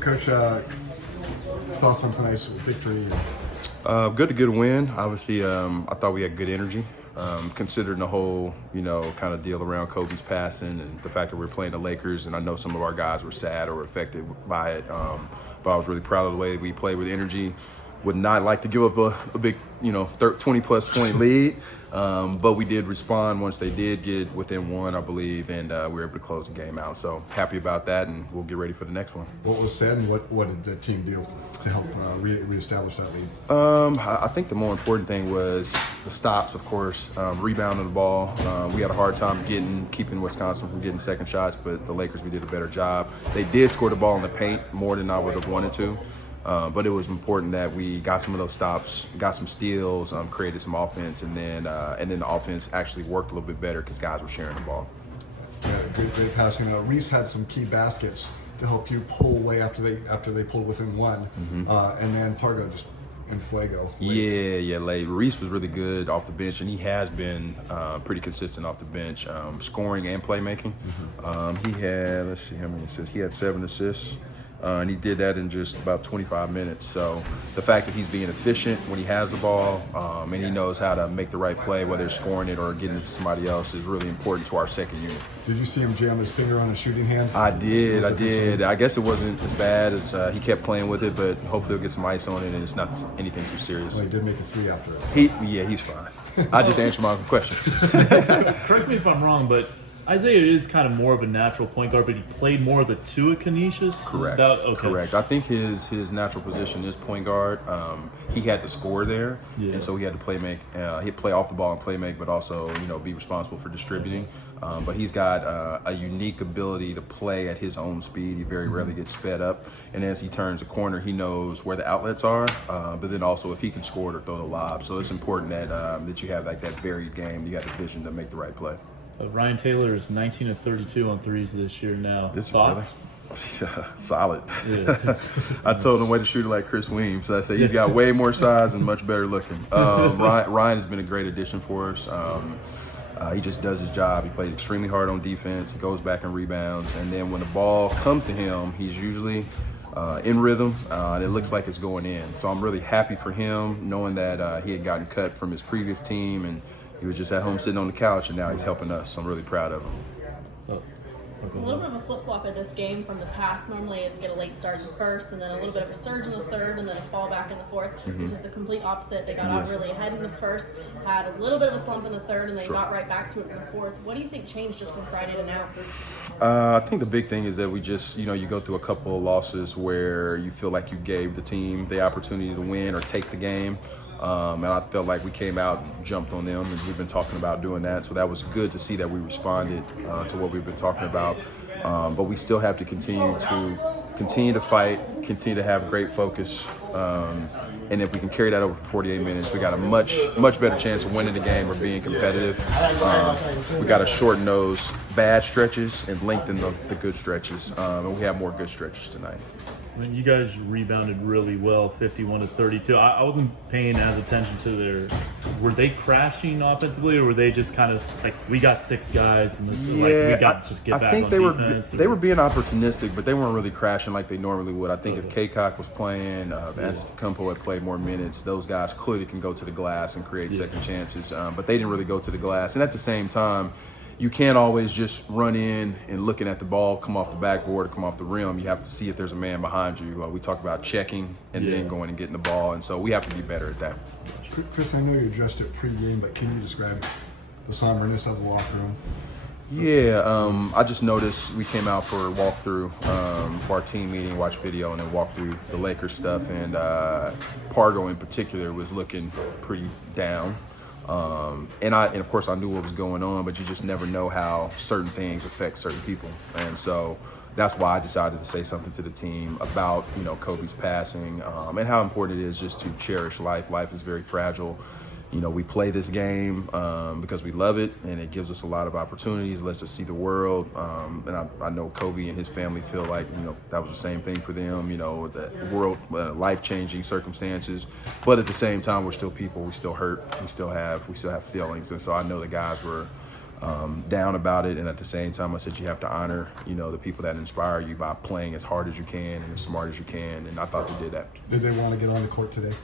Coach, thoughts on tonight's victory? Good to get a win. Obviously, I thought we had good energy. Considering the whole, kind of deal around Kobe's passing and the fact that we're playing the Lakers, and I know some of our guys were sad or affected by it, but I was really proud of the way we played with energy. Would not like to give up a big, 20-plus point lead, but we did respond once they did get within one, I believe, and we were able to close the game out. So happy about that, and we'll get ready for the next one. What was said, and what did the team do to help reestablish that lead? I think the more important thing was the stops, of course, rebounding the ball. We had a hard time keeping Wisconsin from getting second shots, but the Lakers, we did a better job. They did score the ball in the paint more than I would have wanted to. But it was important that we got some of those stops, got some steals, created some offense, and then the offense actually worked a little bit better because guys were sharing the ball. Yeah, great passing. Reese had some key baskets to help you pull away after they pulled within one, and then Pargo just in fuego. Late. Yeah, late. Reese was really good off the bench, and he has been pretty consistent off the bench, scoring and playmaking. He had, let's see how many assists. He had 7 assists. And he did that in just about 25 minutes. So the fact that he's being efficient when he has the ball, and he knows how to make the right play, whether it's scoring it or getting it to somebody else, is really important to our second unit. Did you see him jam his finger on his shooting hand? I did. I guess it wasn't as bad as he kept playing with it, but hopefully he'll get some ice on it and it's not anything too serious. Well, he did make a 3 after it. He's fine. I just answered my question. Correct me if I'm wrong, but Isaiah is kind of more of a natural point guard, but he played more of the 2 at Canisius? Correct. Correct. I think his natural position is point guard. He had to score there, and so he had to he'd play off the ball and play make, but also, be responsible for distributing. But he's got a unique ability to play at his own speed. He very rarely gets sped up, and as he turns the corner, he knows where the outlets are, but then also if he can score it or throw the lob. So it's important that you have like that varied game. You got the vision to make the right play. Ryan Taylor is 19 of 32 on threes this year now. Thoughts? Really solid. Yeah. I told him way to shoot it like Kris Weems. I say he's got way more size and much better looking. Ryan has been a great addition for us. He just does his job. He plays extremely hard on defense. He goes back and rebounds. And then when the ball comes to him, he's usually in rhythm, and it looks like it's going in. So I'm really happy for him, knowing that he had gotten cut from his previous team, and he was just at home sitting on the couch, and now he's helping us. So I'm really proud of him. A little bit of a flip-flop of this game from the past. Normally it's get a late start in the first and then a little bit of a surge in the third and then a fall back in the fourth. This is the complete opposite. They got out really ahead in the first, had a little bit of a slump in the third, and then got right back to it in the fourth. What do you think changed just from Friday to now? I think the big thing is that we just, you go through a couple of losses where you feel like you gave the team the opportunity to win or take the game. And I felt like we came out and jumped on them, and we've been talking about doing that. So that was good to see that we responded to what we've been talking about. But we still have to continue to fight, continue to have great focus. And if we can carry that over for 48 minutes, we got a much better chance of winning the game or being competitive. We got to shorten those bad stretches and lengthen the good stretches. And we have more good stretches tonight. I mean, you guys rebounded really well, 51 to 32. I wasn't paying as attention to were they crashing offensively, or were they just kind of like, we got 6 guys and this we got to just get back on defense? They were being opportunistic, but they weren't really crashing like they normally would. I think if K-Cock was playing, Antetokounmpo had played more minutes, those guys clearly can go to the glass and create second chances. But they didn't really go to the glass. And at the same time, you can't always just run in and looking at the ball come off the backboard or come off the rim. You have to see if there's a man behind you. We talk about checking and then going and getting the ball, and so we have to be better at that. Kris, I know you addressed it pregame, but can you describe the somberness of the locker room? Yeah, I just noticed we came out for a walkthrough for our team meeting, watched video, and then walked through the Lakers stuff, and Pargo in particular was looking pretty down. And of course I knew what was going on, but you just never know how certain things affect certain people. And so that's why I decided to say something to the team about, Kobe's passing, and how important it is just to cherish life. Life is very fragile. We play this game because we love it, and it gives us a lot of opportunities, lets us see the world. And I know Kobe and his family feel like, that was the same thing for them, the world, life-changing circumstances. But at the same time, we're still people. We still hurt. We still have feelings. And so I know the guys were down about it. And at the same time, I said you have to honor, you know, the people that inspire you by playing as hard as you can and as smart as you can. And I thought they did that. Did they want to get on the court today?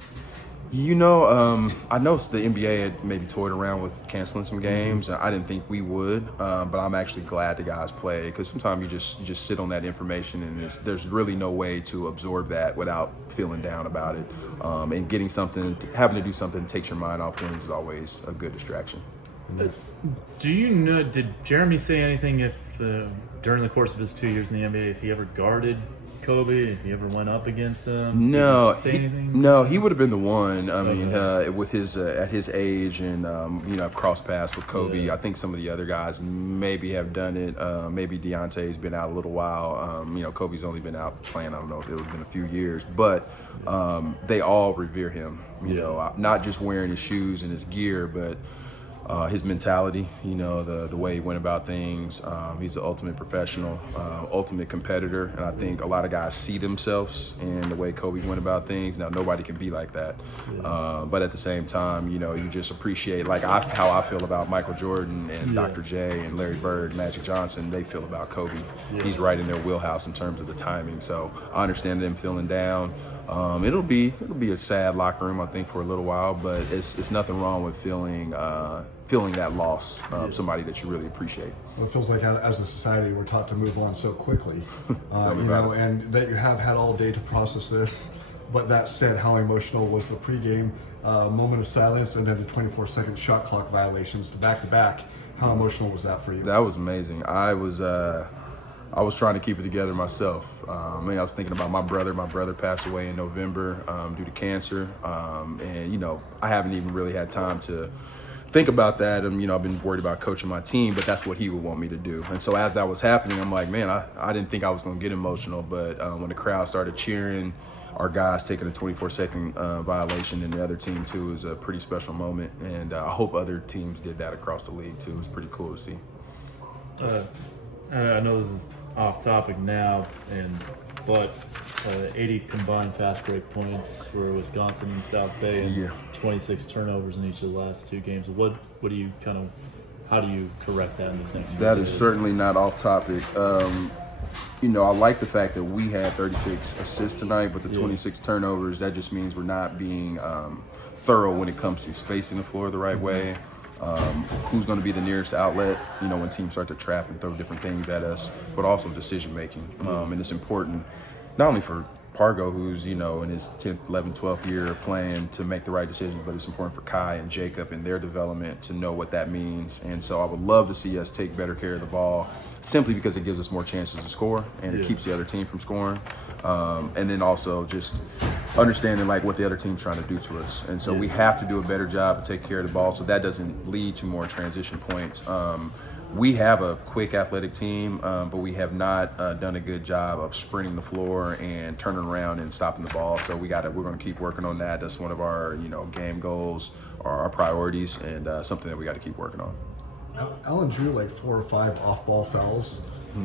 You know, I noticed the NBA had maybe toyed around with canceling some games. I didn't think we would, but I'm actually glad the guys played, because sometimes you just sit on that information and there's really no way to absorb that without feeling down about it. And getting something, having to do something that takes your mind off things is always a good distraction. Do you know? Did Jeremy say anything if during the course of his 2 years in the NBA, if he ever guarded Kobe, if he ever went up against him? No, Did he say anything? No, he would have been the one. I mean, with his at his age, and you know, I've crossed paths with Kobe. Yeah. I think some of the other guys maybe have done it. Maybe Deontay's been out a little while. You know, Kobe's only been out playing, I don't know, it would have been a few years, but they all revere him. You know, not just wearing his shoes and his gear, but his mentality, you know, the way he went about things. He's the ultimate professional, ultimate competitor. And I think a lot of guys see themselves in the way Kobe went about things. Now, nobody can be like that. But at the same time, you know, you just appreciate, like how I feel about Michael Jordan and Dr. J and Larry Bird, Magic Johnson, they feel about Kobe. He's right in their wheelhouse in terms of the timing. So I understand them feeling down. It'll be a sad locker room, I think, for a little while, but it's nothing wrong with feeling that loss of somebody that you really appreciate. Well, it feels like as a society we're taught to move on so quickly, you know, and that you have had all day to process this. But that said, how emotional was the pregame moment of silence and then the 24-second shot clock violations to back? How emotional was that for you? That was amazing. I was trying to keep it together myself. I was thinking about my brother. My brother passed away in November due to cancer. And, you know, I haven't even really had time to think about that. You know, I've been worried about coaching my team, but that's what he would want me to do. And so as that was happening, I'm like, man, I didn't think I was going to get emotional. But when the crowd started cheering, our guys taking a 24-second violation, and the other team too, is a pretty special moment. And I hope other teams did that across the league too. It's pretty cool to see. I know this is off topic now, but 80 combined fast break points for Wisconsin and South Bay, and 26 turnovers in each of the last two games. What do you how do you correct that in this next? That is certainly not off topic. You know, I like the fact that we had 36 assists tonight, but the 26 turnovers, that just means we're not being thorough when it comes to spacing the floor the right way. Who's going to be the nearest outlet, you know, when teams start to trap and throw different things at us, but also decision making. And it's important not only for Pargo, who's, you know, in his 10th, 11th, 12th year of playing, to make the right decisions, but it's important for Kai and Jacob and their development to know what that means. And so I would love to see us take better care of the ball, simply because it gives us more chances to score and it keeps the other team from scoring. And then also just understanding like what the other team's trying to do to us. And so we have to do a better job to take care of the ball so that doesn't lead to more transition points. We have a quick athletic team, but we have not done a good job of sprinting the floor and turning around and stopping the ball. So we're going to keep working on that. That's one of our, you know, game goals, our priorities, and something that we got to keep working on. Allen drew like 4 or 5 off-ball fouls.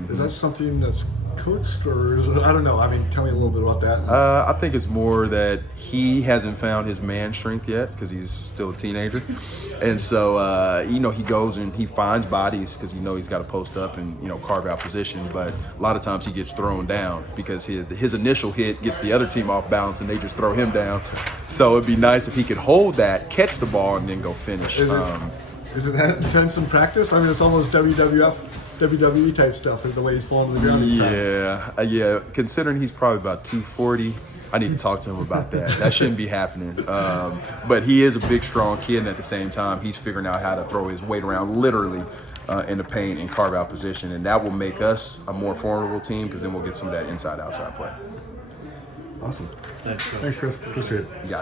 Is that something that's coached, or is it, I don't know? I mean, tell me a little bit about that. I think it's more that he hasn't found his man strength yet because he's still a teenager. And so, you know, he goes and he finds bodies because, you know, he's got to post up and, you know, carve out position. But a lot of times he gets thrown down because his initial hit gets the other team off balance and they just throw him down. So it'd be nice if he could hold that, catch the ball, and then go finish. Is it that intense in practice? I mean, it's almost WWE type stuff, the way he's falling to the ground. Yeah. Considering he's probably about 240, I need to talk to him about that. That shouldn't be happening. But he is a big, strong kid, and at the same time, he's figuring out how to throw his weight around literally in the paint and carve out position, and that will make us a more formidable team because then we'll get some of that inside-outside play. Awesome. Thanks, Thanks, Kris. Appreciate it. You got it.